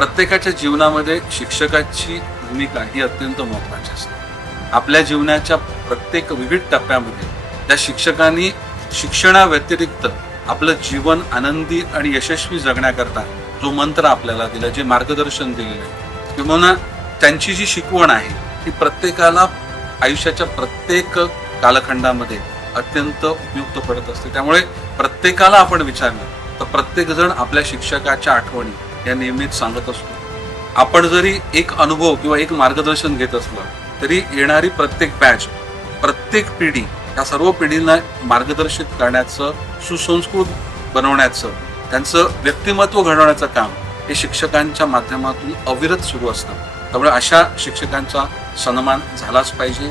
प्रत्येकाच्या जीवनामध्ये शिक्षकाची भूमिका ही अत्यंत महत्त्वाची असते. आपल्या जीवनाच्या प्रत्येक विविध टप्प्यामध्ये त्या शिक्षकांनी शिक्षणाव्यतिरिक्त आपलं जीवन आनंदी आणि यशस्वी जगण्याकरता जो मंत्र आपल्याला दिला, जे मार्गदर्शन दिलेलं आहे, किंवा त्यांची जी शिकवण आहे ती प्रत्येकाला आयुष्याच्या प्रत्येक कालखंडामध्ये अत्यंत उपयुक्त पडत असते. त्यामुळे प्रत्येकाला आपण विचारलं तर प्रत्येक जण आपल्या शिक्षकाच्या आठवणी या नेहमीच सांगत असतो. आपण जरी एक अनुभव किंवा एक मार्गदर्शन घेत असलो तरी येणारी प्रत्येक बॅच, प्रत्येक पिढी, या सर्व पिढींना मार्गदर्शित करण्याचं, सुसंस्कृत बनवण्याचं, त्यांचं व्यक्तिमत्व घडवण्याचं काम हे शिक्षकांच्या माध्यमातून अविरत सुरू असतं. त्यामुळे अशा शिक्षकांचा सन्मान झालाच पाहिजे.